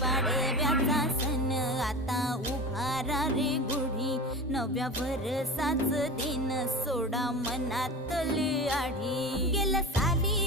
पाडव्याचा सण आता उभारा रे गुढी, नव्या वर्षाच दिन सोडा मनातली आढी. गेलं साली